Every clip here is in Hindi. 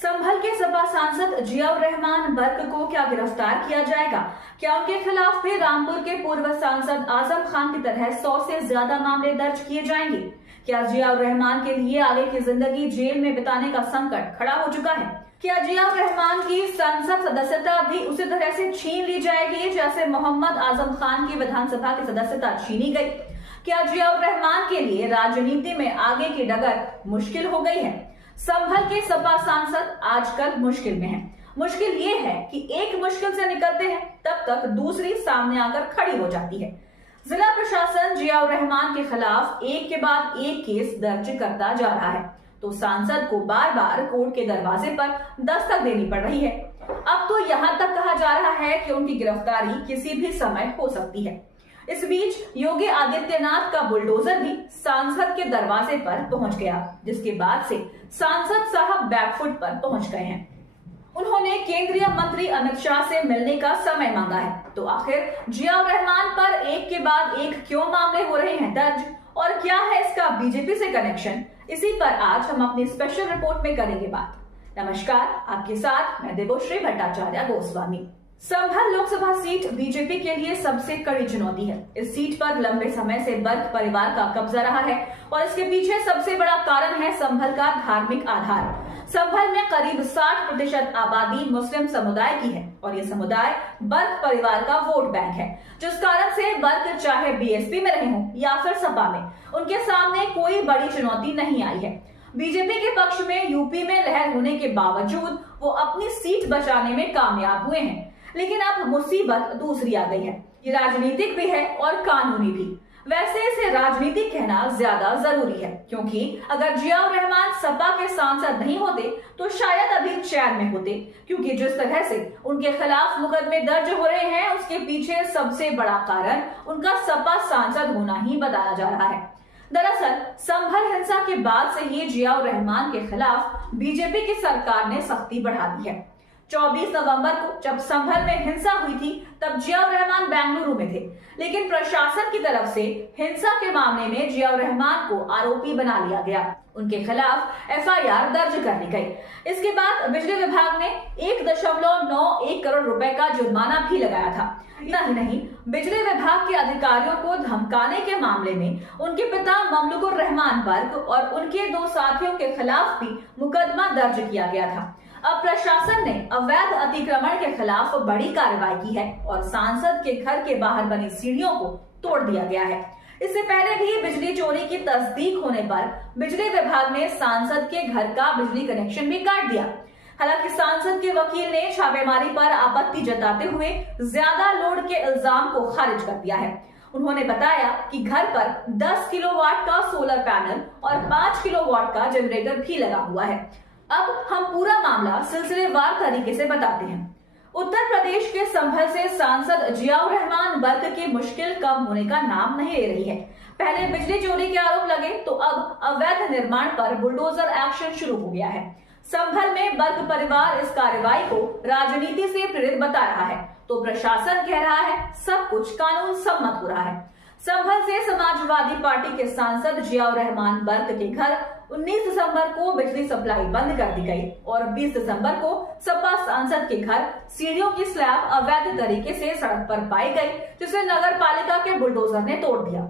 संभल के सपा सांसद जियाउर रहमान बर्क को क्या गिरफ्तार किया जाएगा? क्या उनके खिलाफ भी रामपुर के पूर्व सांसद आजम खान की तरह 100 से ज्यादा मामले दर्ज किए जाएंगे? क्या जियाउर रहमान के लिए आगे की जिंदगी जेल में बिताने का संकट खड़ा हो चुका है? क्या जियाउर रहमान की संसद सदस्यता भी उसी तरह से छीन ली जाएगी जैसे मोहम्मद आजम खान की विधानसभा की सदस्यता छीनी गई? क्या जियाउर रहमान के लिए राजनीति में आगे की डगर मुश्किल हो गई है? संभल के सपा सांसद आजकल मुश्किल में हैं। मुश्किल ये है कि एक मुश्किल से निकलते हैं तब तक दूसरी सामने आकर खड़ी हो जाती है। जिला प्रशासन जियाउर रहमान के खिलाफ एक के बाद एक केस दर्ज करता जा रहा है, तो सांसद को बार बार कोर्ट के दरवाजे पर दस्तक देनी पड़ रही है। अब तो यहाँ तक कहा जा रहा है कि उनकी गिरफ्तारी किसी भी समय हो सकती है। इस बीच योगी आदित्यनाथ का बुलडोजर भी सांसद के दरवाजे पर पहुंच गया, जिसके बाद से सांसद साहब बैकफुट पर पहुंच गए हैं। उन्होंने केंद्रीय मंत्री अमित शाह से मिलने का समय मांगा है। तो आखिर जियाउर रहमान पर एक के बाद एक क्यों मामले हो रहे हैं दर्ज और क्या है इसका बीजेपी से कनेक्शन, इसी पर आज हम अपनी स्पेशल रिपोर्ट में करेंगे बात। नमस्कार, आपके साथ मैं देवोश्री भट्टाचार्य गोस्वामी। संभल लोकसभा सीट बीजेपी के लिए सबसे कड़ी चुनौती है। इस सीट पर लंबे समय से बर्क परिवार का कब्जा रहा है और इसके पीछे सबसे बड़ा कारण है संभल का धार्मिक आधार। संभल में करीब 60% आबादी मुस्लिम समुदाय की है और ये समुदाय बर्क परिवार का वोट बैंक है, जिस कारण से बर्क चाहे बीएसपी में रहे हों या फिर सपा में, उनके सामने कोई बड़ी चुनौती नहीं आई है। बीजेपी के पक्ष में यूपी में लहर होने के बावजूद वो अपनी सीट बचाने में कामयाब हुए हैं, लेकिन अब मुसीबत दूसरी आ गई है। ये राजनीतिक भी है और कानूनी भी। वैसे इसे राजनीतिक कहना ज्यादा जरूरी है, क्योंकि अगर जियाउर रहमान सपा के सांसद नहीं होते तो शायद अभी चैन में होते, क्योंकि जिस तरह से उनके खिलाफ मुकदमे दर्ज हो रहे हैं उसके पीछे सबसे बड़ा कारण उनका सपा सांसद होना ही बताया जा रहा है। दरअसल संभल हिंसा के बाद से ही जियाउर रहमान के खिलाफ बीजेपी की सरकार ने सख्ती बढ़ा दी है। 24 नवंबर को जब संभल में हिंसा हुई थी तब जियाउर रहमान बेंगलुरु में थे, लेकिन प्रशासन की तरफ से हिंसा के मामले में जियाउर रहमान को आरोपी बना लिया गया। उनके खिलाफ एफआईआर दर्ज कर ली गई। इसके बाद बिजली विभाग ने 1.91 करोड़ रुपए का जुर्माना भी लगाया था। नहीं, बिजली विभाग के अधिकारियों को धमकाने के मामले में उनके पिता ममलुकुर रहमान बर्क और उनके 2 साथियों के खिलाफ भी मुकदमा दर्ज किया गया था। अब प्रशासन ने अवैध अतिक्रमण के खिलाफ बड़ी कार्रवाई की है और सांसद के घर के बाहर बनी सीढ़ियों को तोड़ दिया गया है। इससे पहले भी बिजली चोरी की तस्दीक होने पर बिजली विभाग ने सांसद के घर का बिजली कनेक्शन भी काट दिया। हालांकि सांसद के वकील ने छापेमारी पर आपत्ति जताते हुए ज्यादा लोड के इल्जाम को खारिज कर दिया है। उन्होंने बताया कि घर पर 10 किलोवाट का सोलर पैनल और 5 किलोवाट का जनरेटर भी लगा हुआ है। अब हम पूरा मामला सिलसिलेवार तरीके से बताते हैं। उत्तर प्रदेश के संभल से सांसद जियाउर रहमान बर्क की मुश्किल कम होने का नाम नहीं ले रही है। पहले बिजली चोरी के आरोप लगे तो अब अवैध निर्माण पर बुलडोजर एक्शन शुरू हो गया है। संभल में बर्क परिवार इस कार्रवाई को राजनीति से प्रेरित बता रहा है, तो प्रशासन कह रहा है सब कुछ कानून सम्मत हो रहा है। संभल से समाजवादी पार्टी के सांसद जियाउर रहमान बर्क के घर 19 दिसंबर को बिजली सप्लाई बंद कर दी गई और 20 दिसंबर को सपा सांसद के घर सीढ़ियों की स्लैब अवैध तरीके से सड़क पर पाई गई, जिसे नगर पालिका के बुलडोजर ने तोड़ दिया।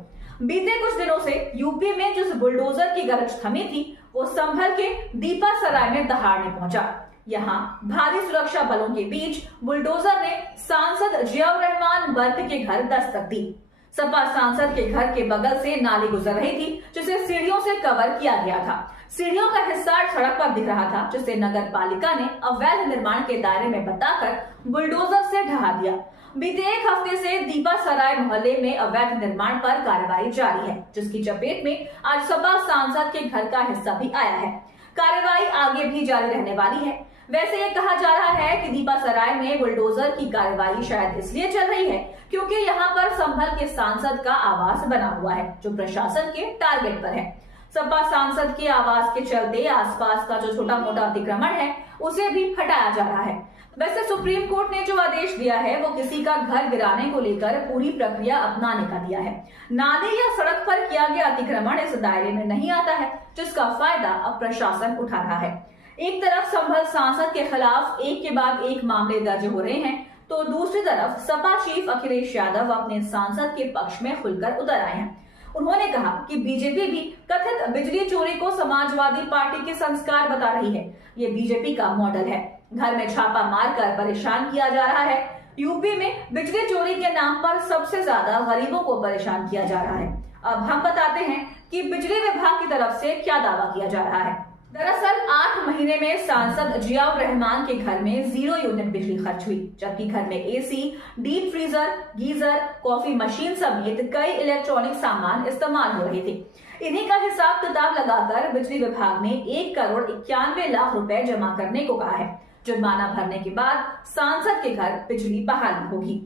बीते कुछ दिनों से यूपी में जिस बुलडोजर की गरज थमी थी वो संभल के दीपा सराय में दहाड़ने पहुंचा। यहाँ भारी सुरक्षा बलों के बीच बुलडोजर ने सांसद जियाउर रहमान बर्क के घर दस्तक दी। सपा सांसद के घर के बगल से नाली गुजर रही थी, जिसे सीढ़ियों से कवर किया गया था। सीढ़ियों का हिस्सा सड़क पर दिख रहा था, जिसे नगर पालिका ने अवैध निर्माण के दायरे में बताकर बुलडोजर से ढहा दिया। बीते एक हफ्ते से दीपा सराय मोहल्ले में अवैध निर्माण पर कार्रवाई जारी है, जिसकी चपेट में आज सपा सांसद के घर का हिस्सा भी आया है। कार्रवाई आगे भी जारी रहने वाली है। वैसे ये कहा जा रहा है कि दीपा सराय में बुलडोजर की कार्रवाई शायद इसलिए चल रही है क्योंकि यहाँ पर संभल के सांसद का आवास बना हुआ है, जो प्रशासन के टारगेट पर है। सपा सांसद के आवास के चलते आसपास का जो छोटा मोटा अतिक्रमण है उसे भी हटाया जा रहा है। वैसे सुप्रीम कोर्ट ने जो आदेश दिया है वो किसी का घर गिराने को लेकर पूरी प्रक्रिया अपनाने का दिया है। नाले या सड़क पर किया गया अतिक्रमण इस दायरे में नहीं आता है, जिसका फायदा अब प्रशासन उठा रहा है। एक तरफ संभल सांसद के खिलाफ एक के बाद एक मामले दर्ज हो रहे हैं, तो दूसरी तरफ सपा चीफ अखिलेश यादव अपने सांसद के पक्ष में खुलकर उतर आए हैं। उन्होंने कहा कि बीजेपी भी कथित बिजली चोरी को समाजवादी पार्टी के संस्कार बता रही है। ये बीजेपी का मॉडल है। घर में छापा मारकर परेशान किया जा रहा है। यूपी में बिजली चोरी के नाम पर सबसे ज्यादा गरीबों को परेशान किया जा रहा है। अब हम बताते हैं कि बिजली विभाग की तरफ से क्या दावा किया जा रहा है। दरअसल 8 महीने में सांसद जियाउर रहमान के घर में 0 यूनिट बिजली खर्च हुई, जबकि घर में AC, deep freezer, geyser, coffee machine समेत कई इलेक्ट्रॉनिक सामान इस्तेमाल हो रहे थे। इन्हीं का हिसाब किताब लगाकर बिजली विभाग ने 1,91,00,000 रुपए जमा करने को कहा है। जुर्माना भरने के बाद सांसद के घर बिजली बहाल होगी।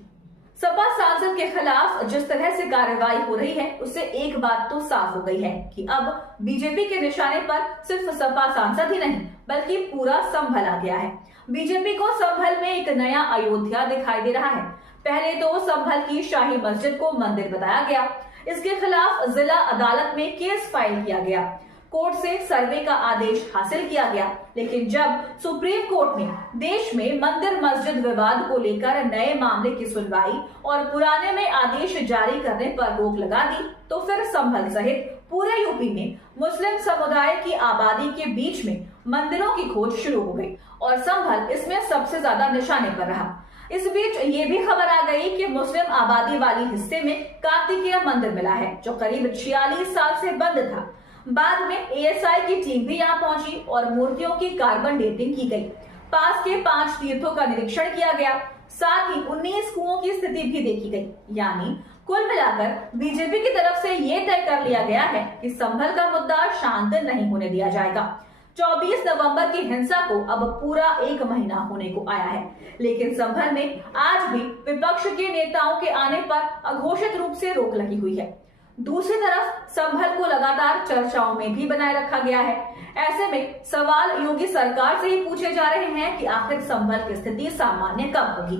सपा सांसद के खिलाफ जिस तरह से कार्रवाई हो रही है, उससे एक बात तो साफ हो गई है कि अब बीजेपी के निशाने पर सिर्फ सपा सांसद ही नहीं, बल्कि पूरा संभल आ गया है। बीजेपी को संभल में एक नया अयोध्या दिखाई दे रहा है। पहले तो संभल की शाही मस्जिद को मंदिर बताया गया। इसके खिलाफ जिला अदालत में केस फाइल किया गया। कोर्ट से सर्वे का आदेश हासिल किया गया, लेकिन जब सुप्रीम कोर्ट ने देश में मंदिर मस्जिद विवाद को लेकर नए मामले की सुनवाई और पुराने में आदेश जारी करने पर रोक लगा दी, तो फिर संभल सहित पूरे यूपी में मुस्लिम समुदाय की आबादी के बीच में मंदिरों की खोज शुरू हो गई और संभल इसमें सबसे ज्यादा निशाने पर रहा। इस बीच ये भी खबर आ गई कि मुस्लिम आबादी वाली हिस्से में कार्तिकेय मंदिर मिला है, जो करीब 46 साल से बंद था। बाद में एएसआई की टीम भी यहाँ पहुंची और मूर्तियों की कार्बन डेटिंग की गई। पास के 5 तीर्थों का निरीक्षण किया गया, साथ ही 19 कुओं की स्थिति भी देखी गई। यानी कुल मिलाकर बीजेपी की तरफ से ये तय कर लिया गया है कि संभल का मुद्दा शांत नहीं होने दिया जाएगा। 24 नवंबर की हिंसा को अब पूरा 1 महीना होने को आया है, लेकिन संभल में आज भी विपक्ष के नेताओं के आने पर अघोषित रूप से रोक लगी हुई है। दूसरी तरफ संभल को लगातार चर्चाओं में भी बनाए रखा गया है। ऐसे में सवाल योगी सरकार से ही पूछे जा रहे हैं कि आखिर संभल की स्थिति सामान्य कब होगी,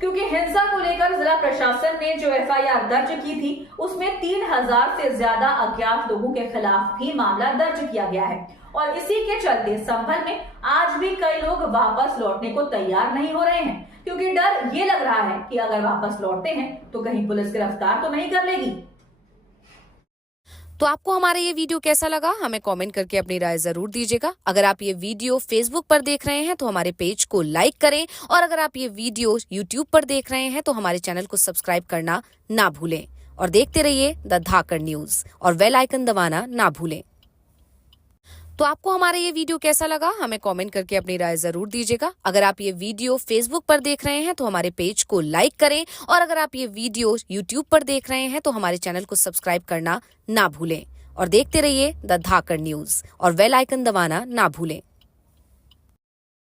क्योंकि हिंसा को लेकर जिला प्रशासन ने जो एफआईआर दर्ज की थी, उसमें 3000 से ज्यादा अज्ञात लोगों के खिलाफ भी मामला दर्ज किया गया है और इसी के चलते संभल में आज भी कई लोग वापस लौटने को तैयार नहीं हो रहे हैं, क्योंकि डर ये लग रहा है कि अगर वापस लौटते हैं तो कहीं पुलिस गिरफ्तार तो नहीं कर लेगी। तो आपको हमारा ये वीडियो कैसा लगा, हमें कमेंट करके अपनी राय जरूर दीजिएगा। अगर आप ये वीडियो फेसबुक पर देख रहे हैं तो हमारे पेज को लाइक करें, और अगर आप ये वीडियो यूट्यूब पर देख रहे हैं तो हमारे चैनल को सब्सक्राइब करना ना भूलें और देखते रहिए द धाकड़ न्यूज और बेल आइकन दबाना ना भूलें। तो आपको हमारा ये वीडियो कैसा लगा, हमें कमेंट करके अपनी राय जरूर दीजिएगा। अगर आप ये वीडियो फेसबुक पर देख रहे हैं तो हमारे पेज को लाइक करें, और अगर आप ये वीडियो यूट्यूब पर देख रहे हैं तो हमारे चैनल को सब्सक्राइब करना ना भूलें और देखते रहिए द धाकड़ न्यूज और बेल आइकन दबाना ना भूलें।